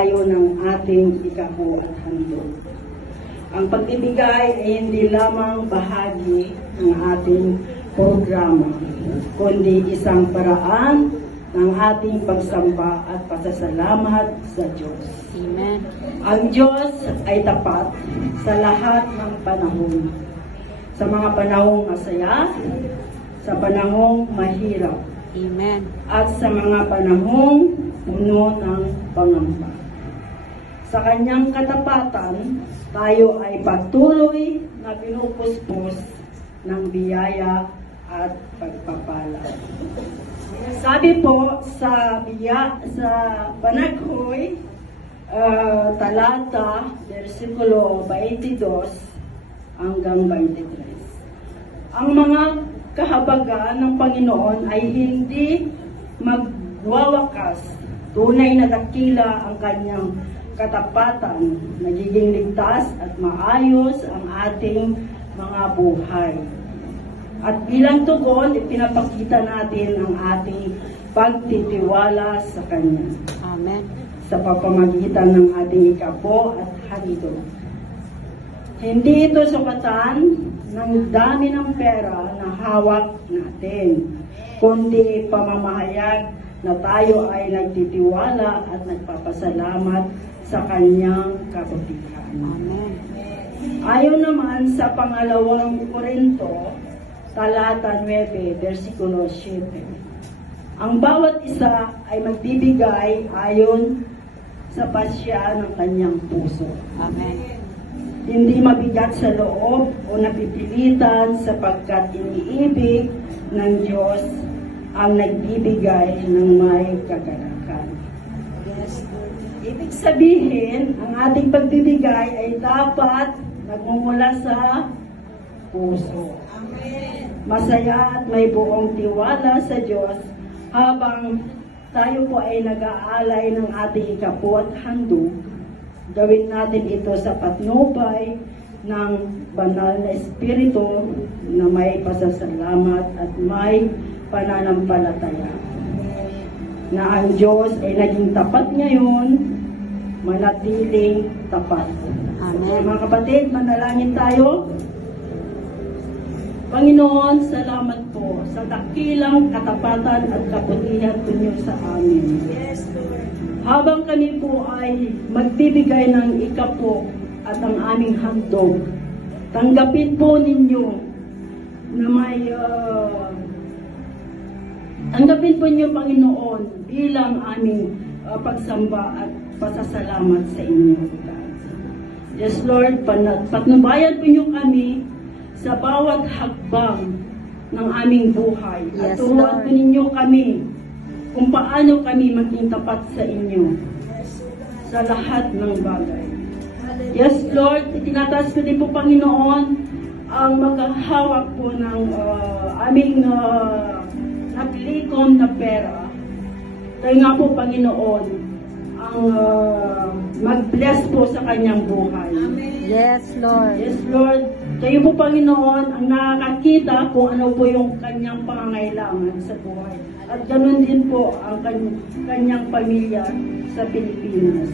tayo ng ating ikapo at handog. Ang pagbibigay ay hindi lamang bahagi ng ating programa, kundi isang paraan ng ating pagsamba at pasasalamat sa Diyos. Amen. Ang Diyos ay tapat sa lahat ng panahon. Sa mga panahong masaya, sa panahong mahirap, Amen. at sa mga panahong puno ng pangamba. Sa kanyang katapatan, tayo ay patuloy na pinupuspos ng biyaya at pagpapala. Sabi po sa Panaghoy, talata, versikulo 22 hanggang 23. Ang mga kahabagan ng Panginoon ay hindi magwawakas. Tunay na dakila ang kanyang katapatan, nagiging ligtas at maayos ang ating mga buhay. At bilang tugon, ipinapakita natin ang ating pagtitiwala sa Kanya. Amen. Sa pamamagitan ng ating ikapo at handog. Hindi ito sukatan ng dami ng pera na hawak natin, kundi pamamahayag na tayo ay nagtitiwala at nagpapasalamat sa Kanyang kabutihan. Amen. Ayon naman sa pangalawang Korinto, talata 9, versikulo 7. Ang bawat isa ay magbibigay ayon sa pasya ng kanyang puso. Amen. Hindi mabigat sa loob o napipilitan sapagkat iniibig ng Diyos ang nagbibigay ng may kagalakan. Ibig sabihin, ang ating pagbibigay ay dapat nagmumula sa puso. Masaya at may buong tiwala sa Diyos habang tayo po ay nag-aalay ng ating ikapo at handog. Gawin natin ito sa patnubay ng banal na espiritu na may pasasalamat at may pananampalataya. Na ang Diyos ay naging tapat ngayon, manatiling tapat. Amen. Mga kapatid, manalangin tayo. Panginoon, salamat po sa dakilang katapatan at kabutihan ninyo sa amin. Yes, Lord. Habang kami po ay magbibigay ng ikapo at ang aming handog, tanggapin po ninyo na may tanggapin po ninyo, Panginoon, bilang aming pagsamba at pasasalamat sa inyo. Yes, Lord, patnubayan po ninyo kami sa bawat hakbang ng aming buhay. At Yes, turuan Lord. po ninyo kami kung paano kami maging tapat sa inyo sa lahat ng bagay. Yes, Lord, itinataas ko din po, Panginoon, ang maghahawak po ng aming naglikom na pera. Tayo nga po, Panginoon, ang mag-bless po sa kanyang buhay. Yes, Lord. Yes, Lord. Kayo po, Panginoon, ang nakakakita kung ano po yung kanyang pangangailangan sa buhay. At ganun din po ang kanyang pamilya sa Pilipinas.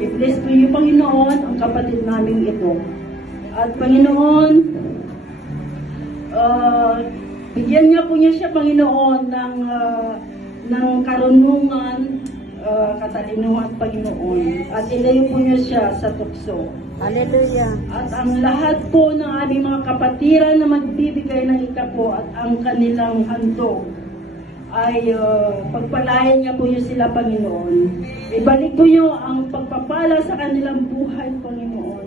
I-bless po niyo, Panginoon, ang kapatid namin ito. At Panginoon, bigyan niya po niya siya, Panginoon, ng karunungan, katalinuhan, Panginoon. At ilayo po niya siya sa tukso. Hallelujah. At ang lahat po ng aming mga kapatiran na magbibigay ng ikapo at ang kanilang handog ay pagpalain niya po niyo sila, Panginoon. Ibalik po niyo ang pagpapala sa kanilang buhay, Panginoon.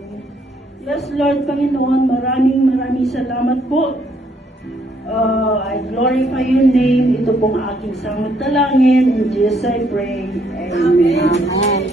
Yes, Lord, Panginoon, maraming salamat po. I glorify your name. Ito pong aking samot talangin. In Jesus I pray. Amen. Amen.